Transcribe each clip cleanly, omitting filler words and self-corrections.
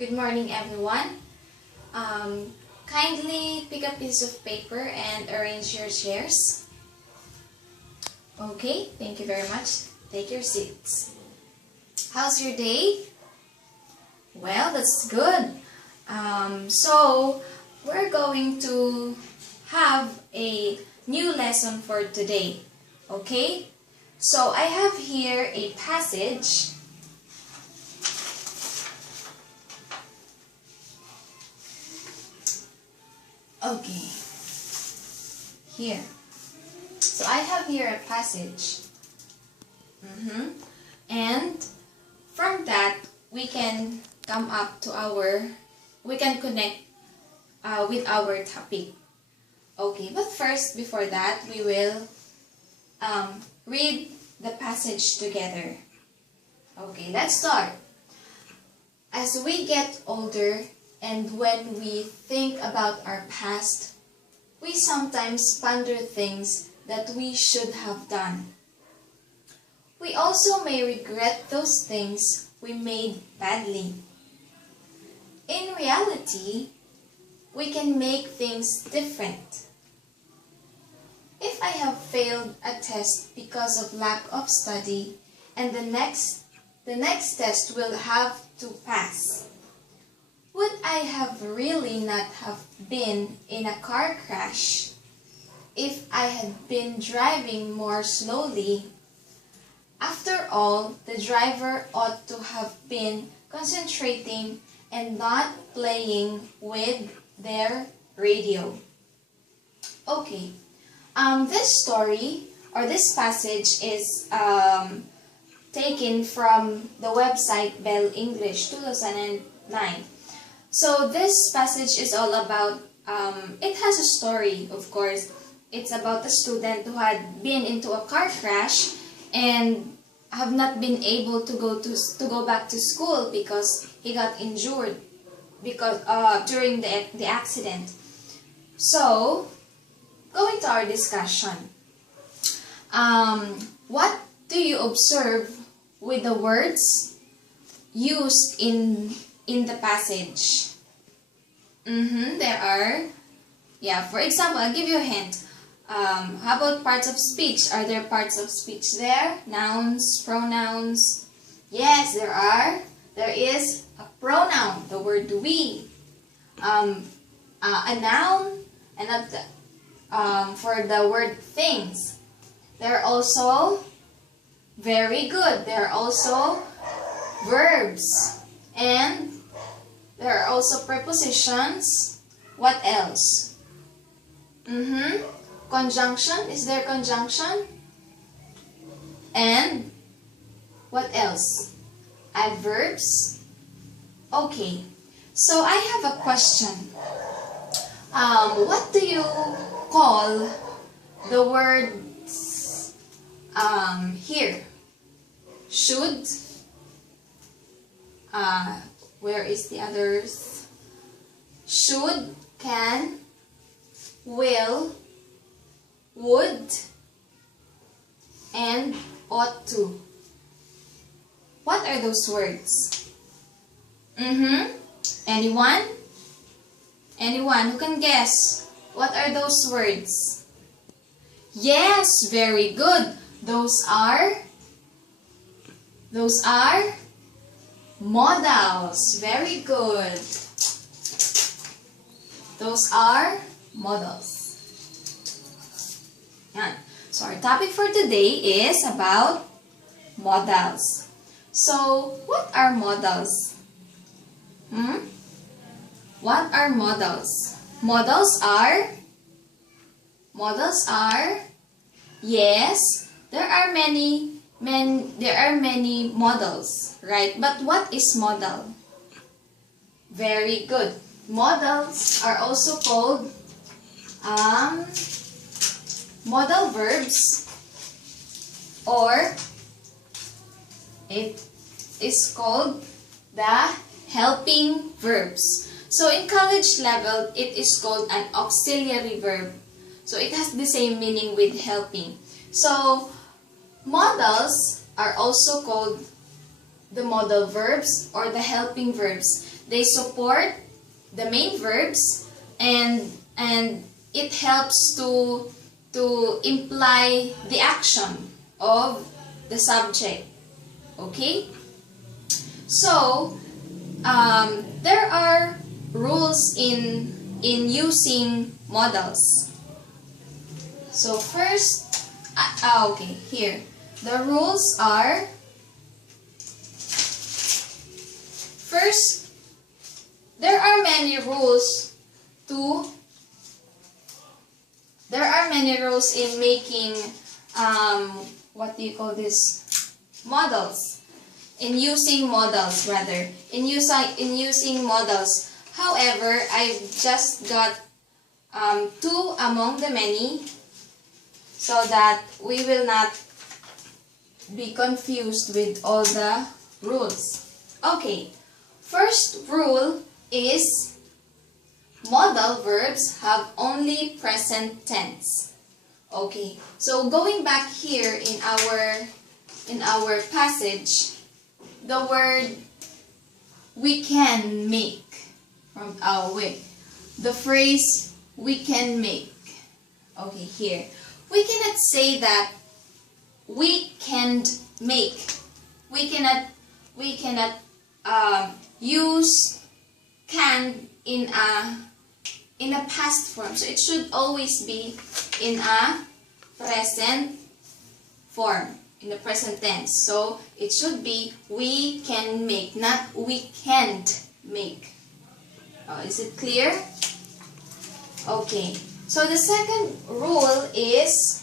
Good morning, everyone. Kindly pick a piece of paper and arrange your chairs. Okay, thank you very much. Take your seats. How's your day? Well, that's good. So, we're going to have a new lesson for today. Okay? So, I have here a passage. Okay. Here. So, I have here a passage. And from that, we can come up to we can connect with our topic. Okay, but first, before that, we will read the passage together. Okay, let's start. As we get older and when we think about our past, we sometimes ponder things that we should have done. We also may regret those things we made badly. In reality, we can make things different. If I have failed a test because of lack of study and the next test will have to pass, would I have really not have been in a car crash if I had been driving more slowly? After all, the driver ought to have been concentrating and not playing with their radio. Okay, this story or this passage is taken from the website Bell English 2009. So this passage is all about, it has a story, of course. It's about a student who had been into a car crash and have not been able to go back to school because he got injured because during the accident. So, going to our discussion. What do you observe with the words used in the passage? There are, for example, I'll give you a hint. How about parts of speech? Are there parts of speech there? Nouns, pronouns? Yes, there are. There is a pronoun, the word we. A noun, and for the word things. There are also, very good, there are also verbs. And there are also prepositions. What else? Conjunction. Is there conjunction? And what else? Adverbs. Okay. So I have a question. What do you call the words here? Should. Where is the others? Should, can, will, would, and ought to. What are those words? Anyone? Anyone who can guess? What are those words? Yes, very good. Those are modals. Very good. Those are modals. So our topic for today is about modals. So, what are modals? What are modals? Modals are, yes, there are many models, right? But what is modal? Very good. Modals are also called modal verbs, or it is called the helping verbs. So in college level, it is called an auxiliary verb. So it has the same meaning with helping. So modals are also called the modal verbs or the helping verbs. They support the main verbs, and it helps to imply the action of the subject. Okay? So, there are rules in using modals. So first, okay, here. The rules are, first, there are many rules in making, what do you call this? Modals. In using modals, rather. In using modals. However, I've just got 2 among the many, so that we will not be confused with all the rules. Okay, first rule is modal verbs have only present tense. Okay, so going back here in our passage, the word we can make, from the phrase we can make. Okay, here. We cannot say that we can't make. We cannot use can in a past form. So it should always be in a present form, in the present tense. So it should be we can make, not we can't make. Is it clear? Okay. So the second rule is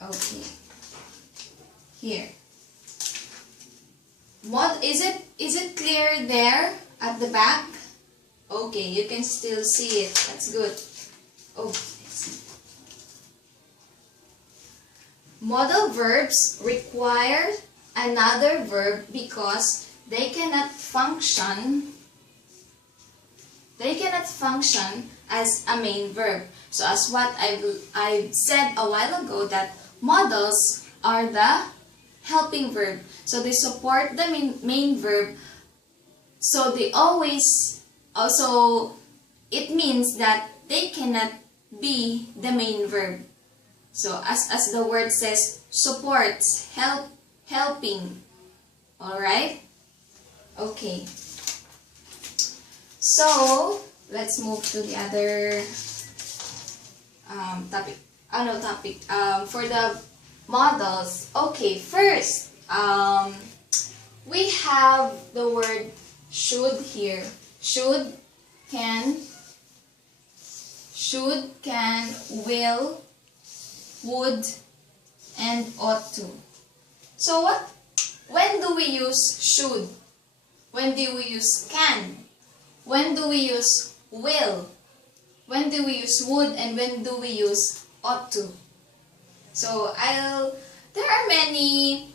okay. Here. What is it? Is it clear there at the back? Okay, you can still see it. That's good. Oh, modal verbs require another verb because they cannot function as a main verb. So as what I said a while ago, that modals are the helping verb. So they support the main verb. So they always, also it means that they cannot be the main verb. So as the word says, supports, helping. Alright? Okay. So let's move to the other topic. For the modals. Okay, first, we have the word should here. Should, can, will, would, and ought to. So when do we use should? When do we use can? When do we use will? When do we use would? And when do we use ought to? So there are many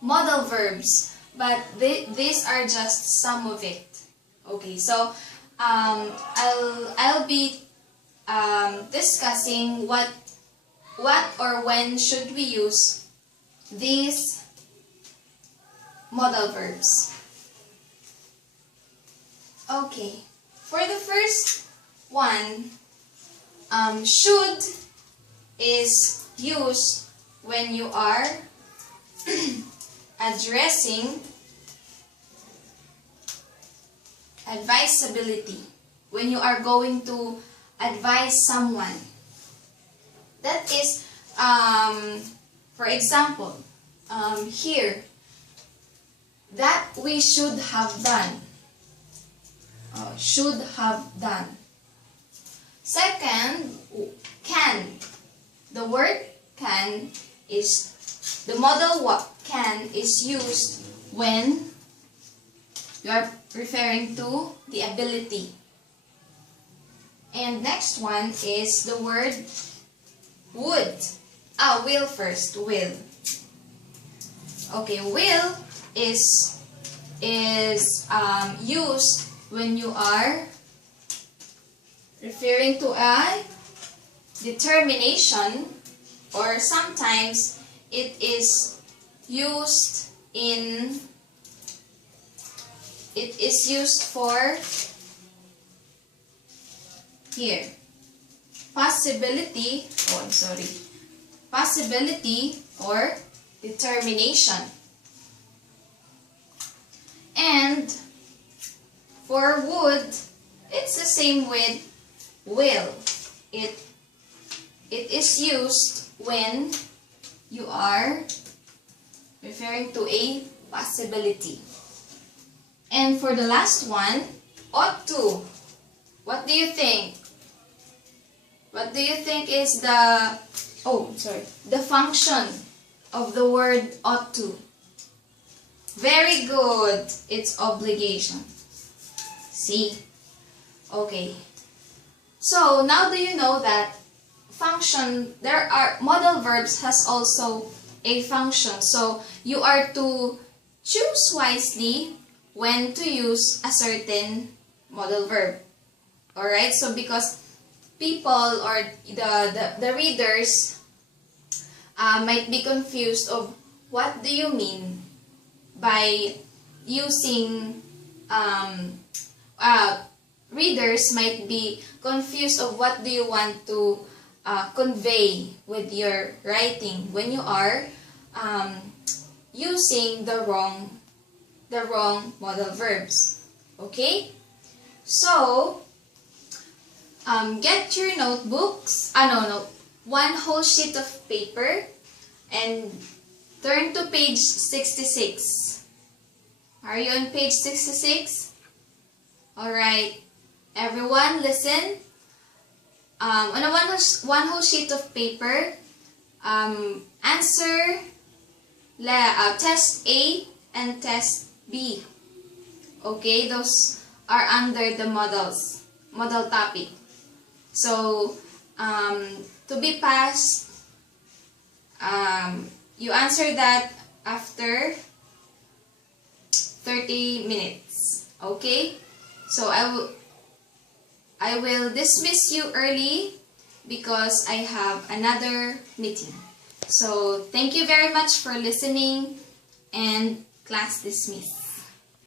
modal verbs, but these are just some of it. Okay, so I'll be discussing what or when should we use these modal verbs. Okay, for the first one, should is used when you are addressing advisability, when you are going to advise someone. That is, for example, here, that we should have done. Should have done. Second, can. The word can is, the modal can is used when you are referring to the ability. And next one is the word would. Will first, will. Okay, will is used when you are referring to a determination, or sometimes it is used for here possibility or determination. And for would, it's the same with will. It is used when you are referring to a possibility. And for the last one, ought to. What do you think? What do you think is the function of the word ought to? Very good. It's obligation. See? Okay. So now do you know that modal verbs has also a function. So you are to choose wisely when to use a certain modal verb. Alright? So because people or the readers might be confused of what do you mean by using readers might be confused of what do you want to convey with your writing when you are using the wrong modal verbs. Okay? So get your notebooks, one whole sheet of paper, and turn to page 66. Are you on page 66? Alright. Everyone, listen. On a one whole sheet of paper, answer test A and test B. Okay, those are under the modal topic. So, to be passed, you answer that after 30 minutes. Okay? So I will dismiss you early because I have another meeting. So thank you very much for listening, and class dismissed.